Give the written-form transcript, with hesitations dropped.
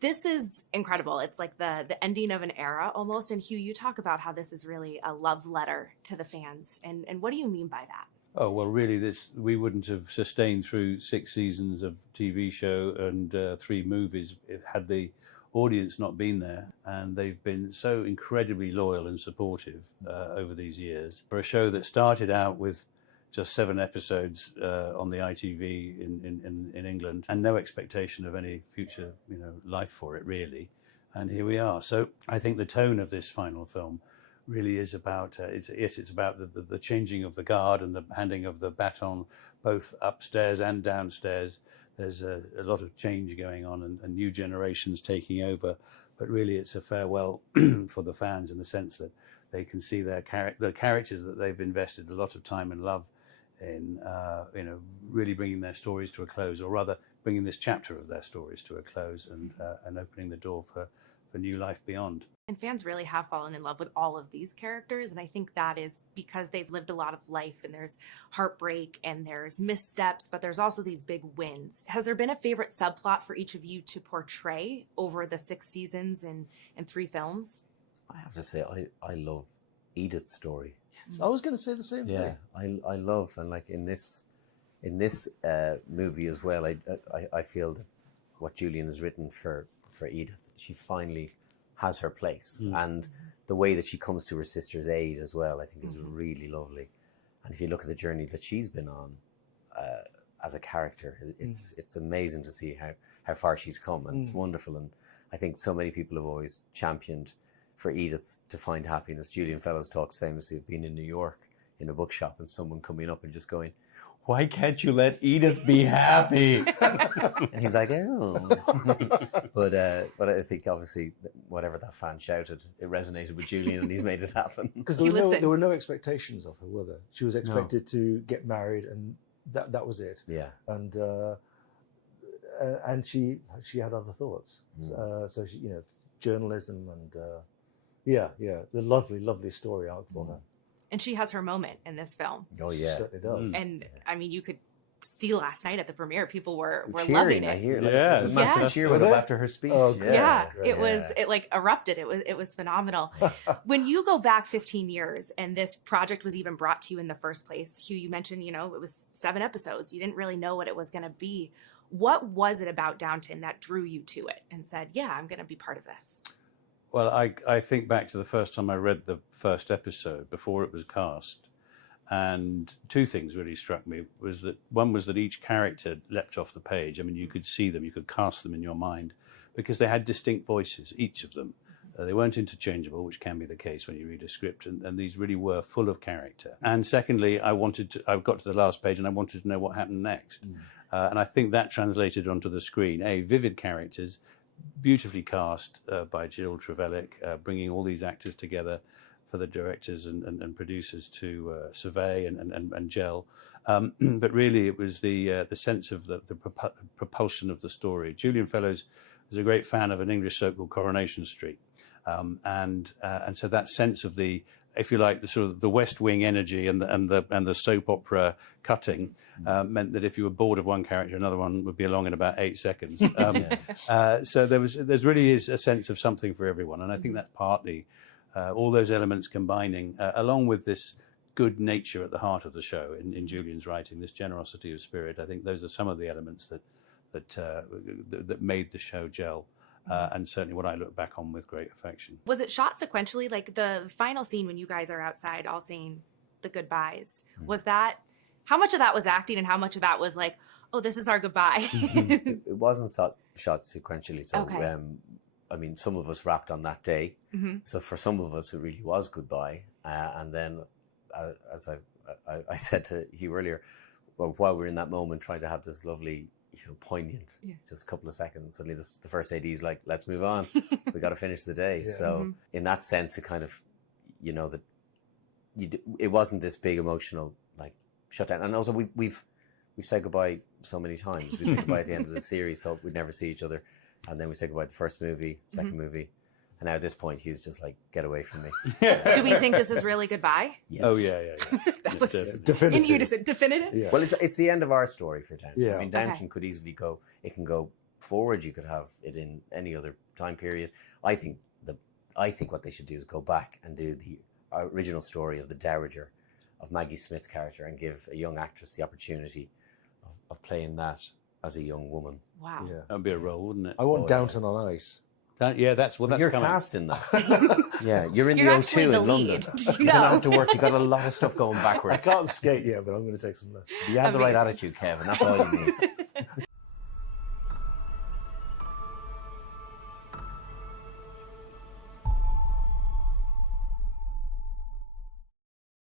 This is incredible. It's like the ending of an era almost. And Hugh, you talk about how this is really a love letter to the fans. And what do you mean by that? Oh, well, really, we wouldn't have sustained through 6 seasons of TV show and 3 movies had the audience not been there. And they've been so incredibly loyal and supportive over these years. For a show that started out with just 7 episodes on the ITV in England, and no expectation of any future, life for it really. And here we are. So I think the tone of this final film really is about it's about the changing of the guard and the handing of the baton, both upstairs and downstairs. There's a lot of change going on and new generations taking over. But really, it's a farewell for the fans in the sense that they can see the characters that they've invested a lot of time and love in, really bringing their stories to a close, or rather bringing this chapter of their stories to a close and opening the door for new life beyond. And fans really have fallen in love with all of these characters. And I think that is because they've lived a lot of life, and there's heartbreak and there's missteps, but there's also these big wins. Has there been a favorite subplot for each of you to portray over the 6 seasons and 3 films? I have to say, I love Edith's story. So I was going to say the same thing. Yeah, I love, and like in this movie as well, I feel that what Julian has written for Edith, she finally has her place, and the way that she comes to her sister's aid as well, I think is really lovely. And if you look at the journey that she's been on as a character, it's amazing to see how far she's come, and it's wonderful. And I think so many people have always championed for Edith to find happiness. Julian Fellows talks famously of being in New York in a bookshop and someone coming up and just going, "Why can't you let Edith be happy?" And he's like, "Oh." But I think obviously whatever that fan shouted, it resonated with Julian, and he's made it happen. Because there were no expectations of her, were there? She was expected to get married, and that was it. Yeah. And she had other thoughts. So she, journalism and the lovely story arc for her. And she has her moment in this film. Oh yeah, it certainly does. And I mean, you could see last night at the premiere, people were cheering, loving it. I hear, Yeah. a massive cheer went up after her speech. Oh, It like erupted. It was phenomenal. When you go back 15 years and this project was even brought to you in the first place, Hugh, you mentioned, it was 7 episodes. You didn't really know what it was going to be. What was it about Downton that drew you to it and said, yeah, I'm going to be part of this? Well, I think back to the first time I read the first episode before it was cast, and 2 things really struck me. One was that each character leapt off the page. I mean, you could see them, you could cast them in your mind, because they had distinct voices, each of them. They weren't interchangeable, which can be the case when you read a script, and these really were full of character. And secondly, I got to the last page and I wanted to know what happened next. And I think that translated onto the screen. Vivid characters, beautifully cast by Jill Trevelyan, bringing all these actors together for the directors and producers to survey and gel. But really, it was the sense of the propulsion of the story. Julian Fellows was a great fan of an English soap called Coronation Street. And so that sense of the, if you like, the sort of the West Wing energy and the soap opera cutting meant that if you were bored of one character, another one would be along in about 8 seconds. So there's really is a sense of something for everyone, and I think that's partly all those elements combining, along with this good nature at the heart of the show in Julian's writing, this generosity of spirit. I think those are some of the elements that made the show gel. And certainly what I look back on with great affection. Was it shot sequentially? Like the final scene when you guys are outside all saying the goodbyes, was that, how much of that was acting and how much of that was like, oh, this is our goodbye? It wasn't shot sequentially. So, okay. I mean, some of us wrapped on that day. So for some of us, it really was goodbye. And then, as I said to you earlier, well, while we're in that moment trying to have this lovely, poignant, just a couple of seconds, suddenly the first AD's like, let's move on. We got to finish the day. So in that sense, it kind of, that it wasn't this big emotional like shutdown. And also we've said goodbye so many times. We said goodbye at the end of the series, so we'd never see each other. And then we said goodbye at the first movie, second movie. And now at this point, he's just like, get away from me. Do we think this is really goodbye? Yes. Oh, yeah. That was definitive. in unison. Definitive? Yeah. Well, it's the end of our story for Downton. Yeah. I mean, Downton could easily go, it can go forward. You could have it in any other time period. I think what they should do is go back and do the original story of the Dowager, of Maggie Smith's character, and give a young actress the opportunity of playing that as a young woman. Wow. Yeah. That'd be a role, wouldn't it? I want Downton on Ice. Yeah, that's You're coming. cast in that. Yeah, you're in the actually O2 the in London. lead. You're going to have to work. You've got a lot of stuff going I backwards. can't skate yet, but I'm going to take some lessons. You have the right Amazing. attitude, Kevin. That's all you need.